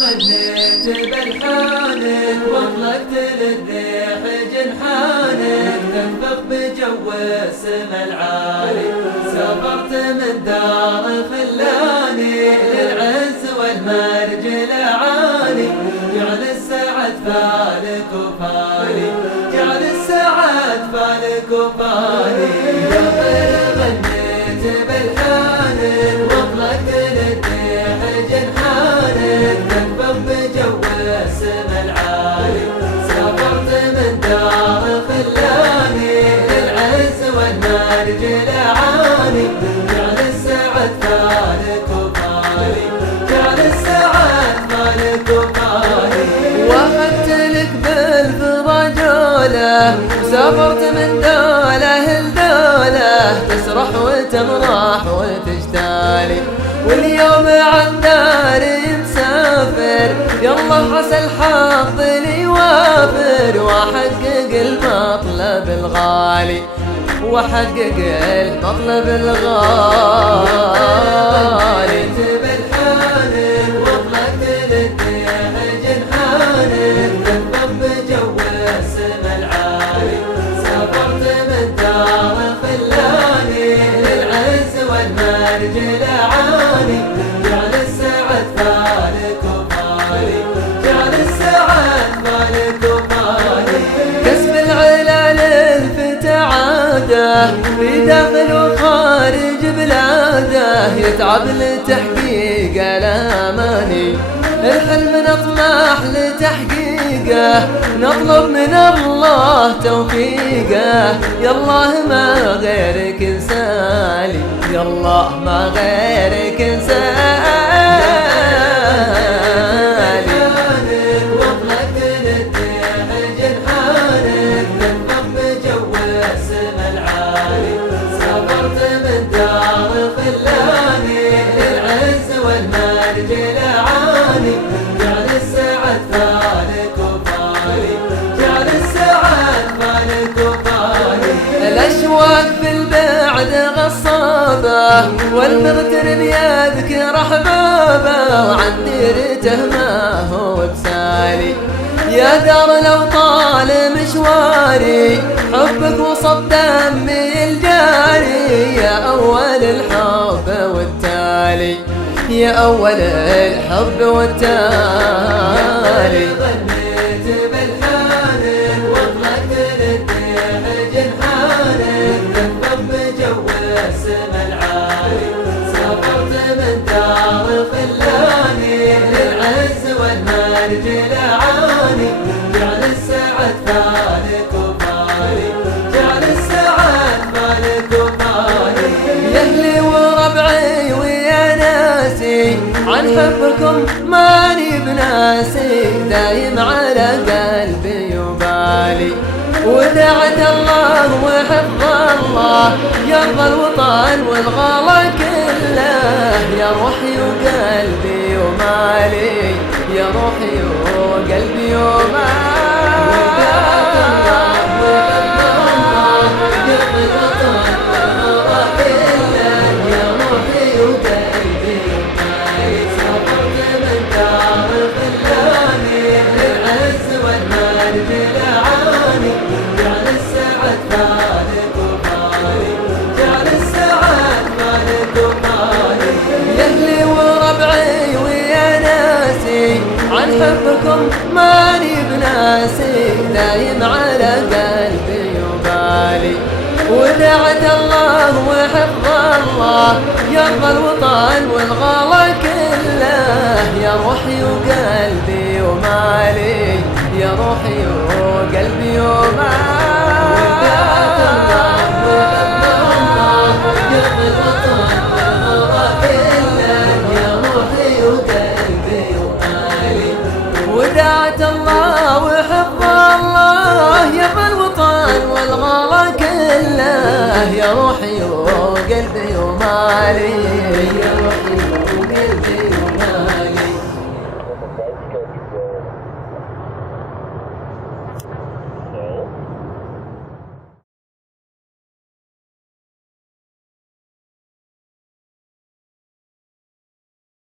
غنيت بألحانك واطلقت للريح جنحانك تنفخ بجو السما العالي. سافرت من دار خلاني للعز والمرج الأعالي. جعل السعد فالك وفالي، جعل السعد فالك وفالي. يا طير غنيت بألحانك واطلقت للريح جنحانك تنفخ بجو السما العالي. سافرت من دار خلاني للعز والمرج الأعالي. جعل السعد فالك وفالي، جعل السعد فالك وفالي. وافقت لك بالفضاجولة وسافرت من دولة لدولة تسرح وتمرح وتجتالي. واليوم عن داري مسافر يلا عسى الحظ لي وافر واحقق المطلب الغالي، واحقق المطلب الغالي. بألحانك واطلقت للريح جنحانك تنفخ بجو السما العالي. سافرت من دار خلاني للعز والمرج الأعالي. جعل السعد فالك وفالي، جعل السعد فالك وفالي. كسب العلا للفتى عاده في داخل وخارج بلاده، يتعب لتحقيق الأماني. الحلم نطمح لتحقيقه نطلب من الله توفيقه. يالله ما غيرك انسالي، يالله ما غيرك انسالي. واطلقت للريح جنحانك تنفخ بجو السما العالي. سافرت من دار خلاني للعز والمرج الأعالي. جعل السعد فالك وفالي، جعل السعد فالك وفالي. الأشواق في البعد غصابة والمغترب يذكر أحبابه، وعن ديرته ما هو بسالي. يا دار لو طال مشواري حبك وصب دمي الجاري. يا أول الحب والتالي، يا أول الحب والتالي. غنيت بألحانك واطلقت للريح جنحانك تنفخ بجو السما العالي. سافرت من دار خلاني للعز والمرج الأعالي. جعل السعد فالك وفالي، جعل السعد فالك وفالي. يا أهلي وربعي ويا ناسي عن حبكم ماني بناسي. دايم على قلبي وبالي ودعت الله وحفظ الله يرضى الوطن والغلا كله. يا روحي وقلبي ومالي، يا روحي وقلبي ومالي. عن حبكم ماني بناسي. دايم على قلبي وبالي ودعت الله وحفظ الله يرضى الوطن والغلا كله. يا روحي وقلبي ومالي، يا روحي وقلبي ومالي. ودعت الله وحفظ الله يبقى الوطن والغلا كله. يا روحي وقلبي ومالي، يا روحي